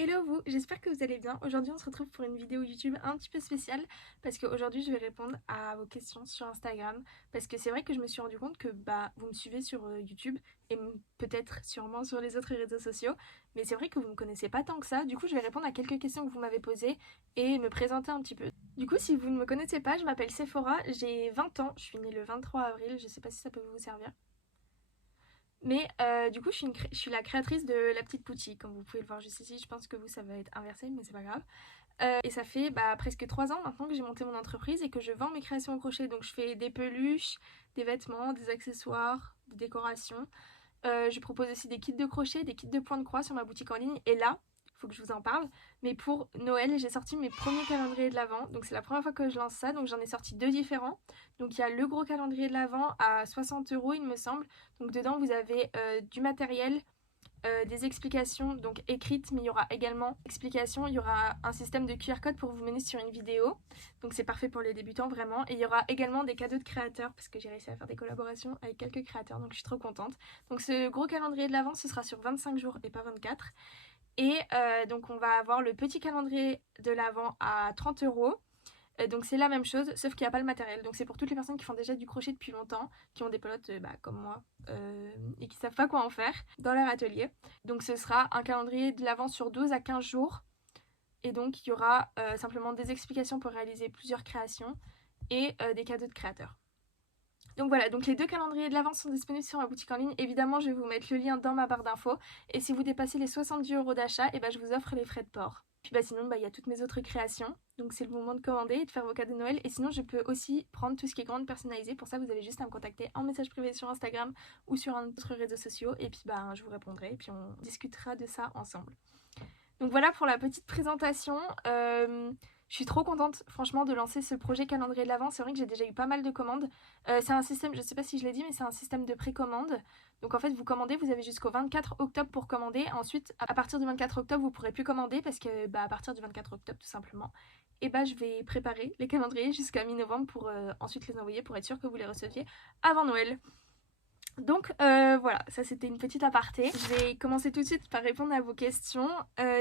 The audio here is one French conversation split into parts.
Hello vous, j'espère que vous allez bien. Aujourd'hui on se retrouve pour une vidéo YouTube un petit peu spéciale parce qu'aujourd'hui je vais répondre à vos questions sur Instagram parce que c'est vrai que je me suis rendu compte que vous me suivez sur YouTube et peut-être sûrement sur les autres réseaux sociaux, mais c'est vrai que vous me connaissez pas tant que ça. Du coup je vais répondre à quelques questions que vous m'avez posées et me présenter un petit peu. Du coup si vous ne me connaissez pas, je m'appelle Sephora, j'ai 20 ans, je suis née le 23 avril, je sais pas si ça peut vous servir. Mais du coup, je suis la créatrice de La Petite Pouty, comme vous pouvez le voir juste ici. Je pense que vous, ça va être inversé, mais c'est pas grave. Et ça fait presque 3 ans maintenant que j'ai monté mon entreprise et que je vends mes créations au crochet. Donc je fais des peluches, des vêtements, des accessoires, des décorations. Je propose aussi des kits de crochet, des kits de points de croix sur ma boutique en ligne. Et là, il faut que je vous en parle. Mais pour Noël, j'ai sorti mes premiers calendriers de l'Avent. Donc c'est la première fois que je lance ça. Donc j'en ai sorti deux différents. Donc il y a le gros calendrier de l'Avent à 60 €, il me semble. Donc dedans, vous avez du matériel, des explications donc écrites, mais il y aura également explications, il y aura un système de QR code pour vous mener sur une vidéo, donc c'est parfait pour les débutants vraiment, et il y aura également des cadeaux de créateurs parce que j'ai réussi à faire des collaborations avec quelques créateurs, donc je suis trop contente. Donc ce gros calendrier de l'Avent, ce sera sur 25 jours et pas 24. Et donc on va avoir le petit calendrier de l'Avent à 30 €. Donc c'est la même chose, sauf qu'il n'y a pas le matériel. Donc c'est pour toutes les personnes qui font déjà du crochet depuis longtemps, qui ont des pelotes comme moi, et qui savent pas quoi en faire dans leur atelier. Donc ce sera un calendrier de l'Avent sur 12 à 15 jours. Et donc il y aura simplement des explications pour réaliser plusieurs créations et des cadeaux de créateurs. Donc voilà, donc les deux calendriers de l'Avent sont disponibles sur ma boutique en ligne. Évidemment, je vais vous mettre le lien dans ma barre d'infos. Et si vous dépassez les 70 € d'achat, je vous offre les frais de port. Puis sinon, il y a toutes mes autres créations. Donc c'est le moment de commander et de faire vos cadeaux de Noël. Et sinon, je peux aussi prendre tout ce qui est commande personnalisée. Pour ça, vous avez juste à me contacter en message privé sur Instagram ou sur un autre réseau social. Et puis je vous répondrai et puis on discutera de ça ensemble. Donc voilà pour la petite présentation. Je suis trop contente franchement de lancer ce projet calendrier de l'Avent. C'est vrai que j'ai déjà eu pas mal de commandes. C'est un système, je sais pas si je l'ai dit, mais c'est un système de précommande. Donc en fait vous commandez, vous avez jusqu'au 24 octobre pour commander. Ensuite à partir du 24 octobre vous pourrez plus commander parce que à partir du 24 octobre tout simplement. Et je vais préparer les calendriers jusqu'à mi-novembre pour ensuite les envoyer pour être sûr que vous les receviez avant Noël. Donc voilà, ça c'était une petite aparté. Je vais commencer tout de suite par répondre à vos questions.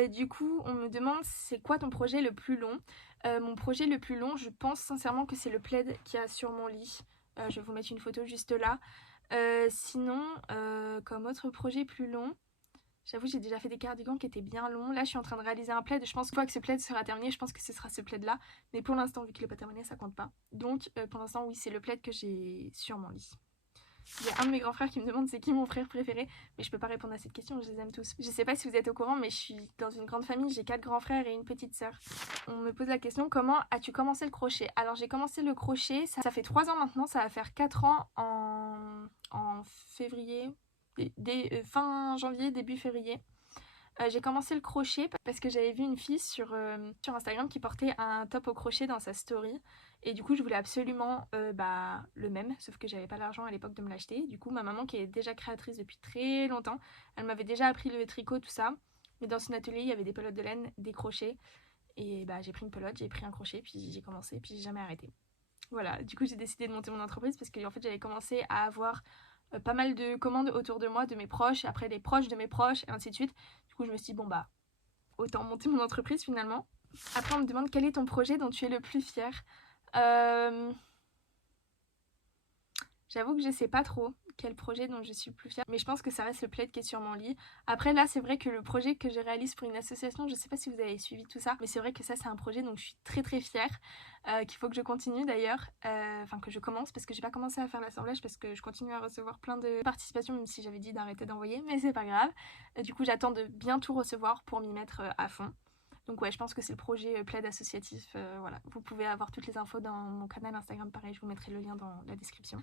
Du coup, on me demande c'est quoi ton projet le plus long. Mon projet le plus long, je pense sincèrement que c'est le plaid qu'il y a sur mon lit. Je vais vous mettre une photo juste là. Sinon, comme autre projet plus long, j'avoue j'ai déjà fait des cardigans qui étaient bien longs. Là je suis en train de réaliser un plaid. Je pense que ce plaid sera terminé, je pense que ce sera ce plaid là. Mais pour l'instant, vu qu'il n'est pas terminé, ça compte pas. Donc pour l'instant, oui, c'est le plaid que j'ai sur mon lit. Il y a un de mes grands frères qui me demande c'est qui mon frère préféré, mais je peux pas répondre à cette question, je les aime tous. Je sais pas si vous êtes au courant, mais je suis dans une grande famille, j'ai 4 grands frères et une petite sœur. On me pose la question comment as-tu commencé le crochet? Alors j'ai commencé le crochet, ça fait 3 ans maintenant, ça va faire 4 ans en février, fin janvier, début février. J'ai commencé le crochet parce que j'avais vu une fille sur Instagram qui portait un top au crochet dans sa story. Et du coup, je voulais absolument le même, sauf que j'avais pas l'argent à l'époque de me l'acheter. Du coup, ma maman, qui est déjà créatrice depuis très longtemps, elle m'avait déjà appris le tricot, tout ça. Mais dans son atelier, il y avait des pelotes de laine, des crochets. Et j'ai pris une pelote, j'ai pris un crochet, puis j'ai commencé, puis j'ai jamais arrêté. Voilà, du coup, j'ai décidé de monter mon entreprise parce que en fait, j'avais commencé à avoir pas mal de commandes autour de moi, de mes proches, après des proches de mes proches, et ainsi de suite. Du coup, je me suis dit, autant monter mon entreprise finalement. Après, on me demande quel est ton projet dont tu es le plus fier. Euh... J'avoue que je sais pas trop quel projet dont je suis le plus fière, mais je pense que ça reste le plaid qui est sur mon lit. Après là, c'est vrai que le projet que je réalise pour une association, je sais pas si vous avez suivi tout ça, mais c'est vrai que ça c'est un projet dont je suis très très fière, qu'il faut que je continue d'ailleurs, enfin que je commence parce que j'ai pas commencé à faire l'assemblage parce que je continue à recevoir plein de participations même si j'avais dit d'arrêter d'envoyer, mais c'est pas grave. Du coup j'attends de bien tout recevoir pour m'y mettre à fond. Donc ouais, je pense que c'est le projet plaid associatif, voilà. Vous pouvez avoir toutes les infos dans mon canal Instagram, pareil, je vous mettrai le lien dans la description.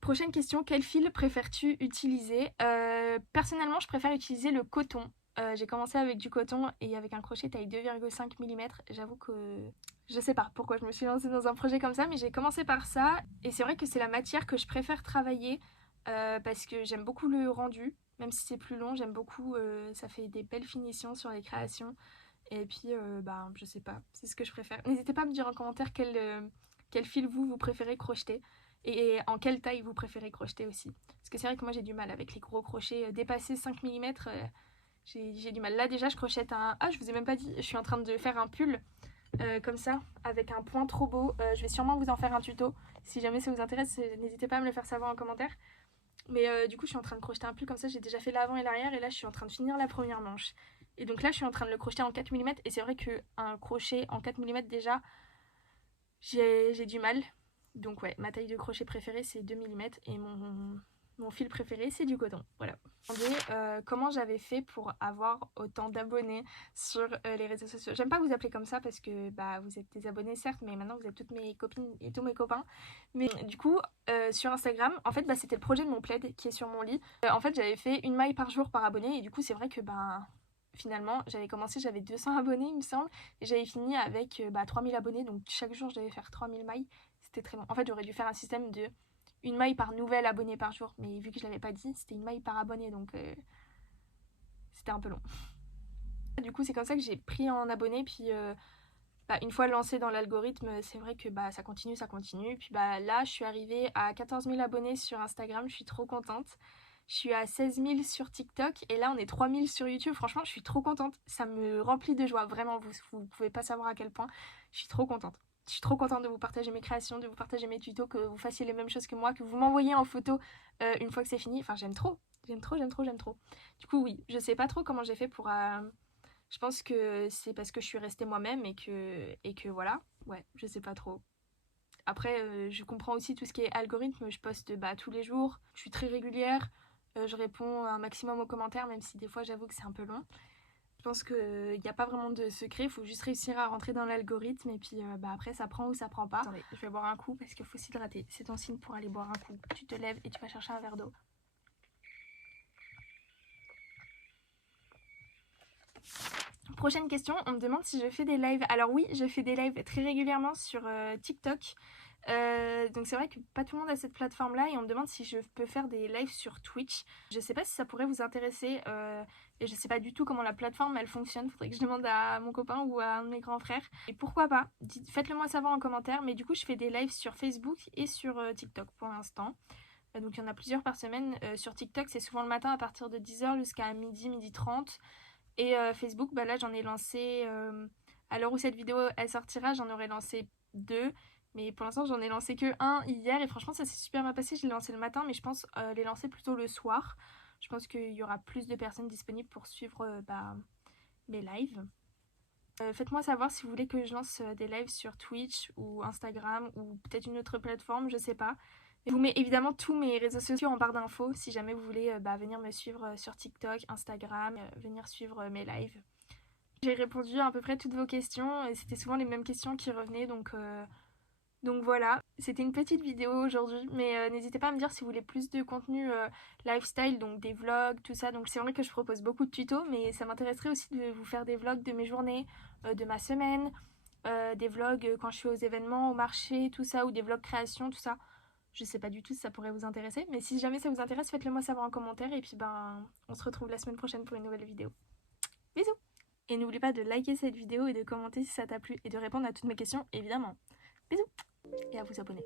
Prochaine question, quel fil préfères-tu utiliser? Personnellement, je préfère utiliser le coton. J'ai commencé avec du coton et avec un crochet taille 2,5 mm. J'avoue que je sais pas pourquoi je me suis lancée dans un projet comme ça, mais j'ai commencé par ça. Et c'est vrai que c'est la matière que je préfère travailler parce que j'aime beaucoup le rendu. Même si c'est plus long, j'aime beaucoup, ça fait des belles finitions sur les créations. Et puis, je sais pas, c'est ce que je préfère. N'hésitez pas à me dire en commentaire quel fil vous préférez crocheter et en quelle taille vous préférez crocheter aussi. Parce que c'est vrai que moi j'ai du mal avec les gros crochets dépassés 5 mm, J'ai du mal. Là déjà je crochette un... Ah, je vous ai même pas dit, je suis en train de faire un pull comme ça, avec un point trop beau. Je vais sûrement vous en faire un tuto. Si jamais ça vous intéresse, n'hésitez pas à me le faire savoir en commentaire. Mais du coup je suis en train de crocheter un pull comme ça, j'ai déjà fait l'avant et l'arrière et là je suis en train de finir la première manche. Et donc là je suis en train de le crocheter en 4 mm et c'est vrai qu'un crochet en 4 mm déjà, j'ai du mal. Donc ouais, ma taille de crochet préférée c'est 2 mm et mon fil préféré c'est du coton. Voilà. Comment j'avais fait pour avoir autant d'abonnés sur les réseaux sociaux. J'aime pas vous appeler comme ça parce que bah, vous êtes des abonnés certes, mais maintenant vous êtes toutes mes copines et tous mes copains. Mais du coup, sur Instagram, en fait, bah, c'était le projet de mon plaid qui est sur mon lit. En fait, j'avais fait une maille par jour par abonné et du coup, c'est vrai que bah, finalement, j'avais commencé, j'avais 200 abonnés, il me semble, et j'avais fini avec 3000 abonnés, donc chaque jour, je devais faire 3000 mailles. C'était très long. En fait, j'aurais dû faire un système de une maille par nouvel abonné par jour, mais vu que je l'avais pas dit, c'était une maille par abonné, donc c'était un peu long. Du coup, c'est comme ça que j'ai pris en abonné, puis une fois lancé dans l'algorithme, c'est vrai que bah, ça continue, ça continue. Puis bah, là, je suis arrivée à 14 000 abonnés sur Instagram, je suis trop contente. Je suis à 16 000 sur TikTok et là on est 3 000 sur YouTube. Franchement, je suis trop contente. Ça me remplit de joie. Vraiment, vous pouvez pas savoir à quel point. Je suis trop contente. Je suis trop contente de vous partager mes créations, de vous partager mes tutos, que vous fassiez les mêmes choses que moi, que vous m'envoyiez en photo une fois que c'est fini. Enfin, j'aime trop. J'aime trop, j'aime trop, j'aime trop. Du coup, oui, je sais pas trop comment j'ai fait pour... je pense que c'est parce que je suis restée moi-même et que voilà. Ouais, je sais pas trop. Après, je comprends aussi tout ce qui est algorithme. Je poste bah, tous les jours. Je suis très régulière. Je réponds un maximum aux commentaires, même si des fois j'avoue que c'est un peu long. Je pense qu'il n'y a pas vraiment de secret. Il faut juste réussir à rentrer dans l'algorithme. Et puis bah, après, ça prend ou ça prend pas. Attendez, je vais boire un coup parce qu'il faut s'hydrater. C'est ton signe pour aller boire un coup. Tu te lèves et tu vas chercher un verre d'eau. Prochaine question, on me demande si je fais des lives. Alors oui, je fais des lives très régulièrement sur TikTok. Donc c'est vrai que pas tout le monde a cette plateforme là et on me demande si je peux faire des lives sur Twitch. Je sais pas si ça pourrait vous intéresser et je sais pas du tout comment la plateforme elle fonctionne. Faudrait que je demande à mon copain ou à un de mes grands frères. Et pourquoi pas, faites-le moi savoir en commentaire. Mais du coup je fais des lives sur Facebook et sur TikTok pour l'instant. Donc il y en a plusieurs par semaine. Sur TikTok c'est souvent le matin à partir de 10h jusqu'à midi, midi 30. Et Facebook, bah là j'en ai lancé, à l'heure où cette vidéo elle sortira, j'en aurais lancé 2. Mais pour l'instant j'en ai lancé que un hier et franchement ça s'est super bien passé. Je l'ai lancé le matin mais je pense les lancer plutôt le soir. Je pense qu'il y aura plus de personnes disponibles pour suivre mes lives. Faites-moi savoir si vous voulez que je lance des lives sur Twitch ou Instagram ou peut-être une autre plateforme, je sais pas. Je vous mets évidemment tous mes réseaux sociaux en barre d'infos si jamais vous voulez venir me suivre sur TikTok, Instagram, venir suivre mes lives. J'ai répondu à peu près toutes vos questions et c'était souvent les mêmes questions qui revenaient donc voilà. C'était une petite vidéo aujourd'hui mais n'hésitez pas à me dire si vous voulez plus de contenu lifestyle, donc des vlogs, tout ça. Donc c'est vrai que je propose beaucoup de tutos mais ça m'intéresserait aussi de vous faire des vlogs de mes journées, de ma semaine, des vlogs quand je suis aux événements, au marché, tout ça, ou des vlogs création, tout ça. Je sais pas du tout si ça pourrait vous intéresser, mais si jamais ça vous intéresse, faites-le moi savoir en commentaire et puis on se retrouve la semaine prochaine pour une nouvelle vidéo. Bisous! Et n'oublie pas de liker cette vidéo et de commenter si ça t'a plu et de répondre à toutes mes questions évidemment. Bisous! Et à vous abonner.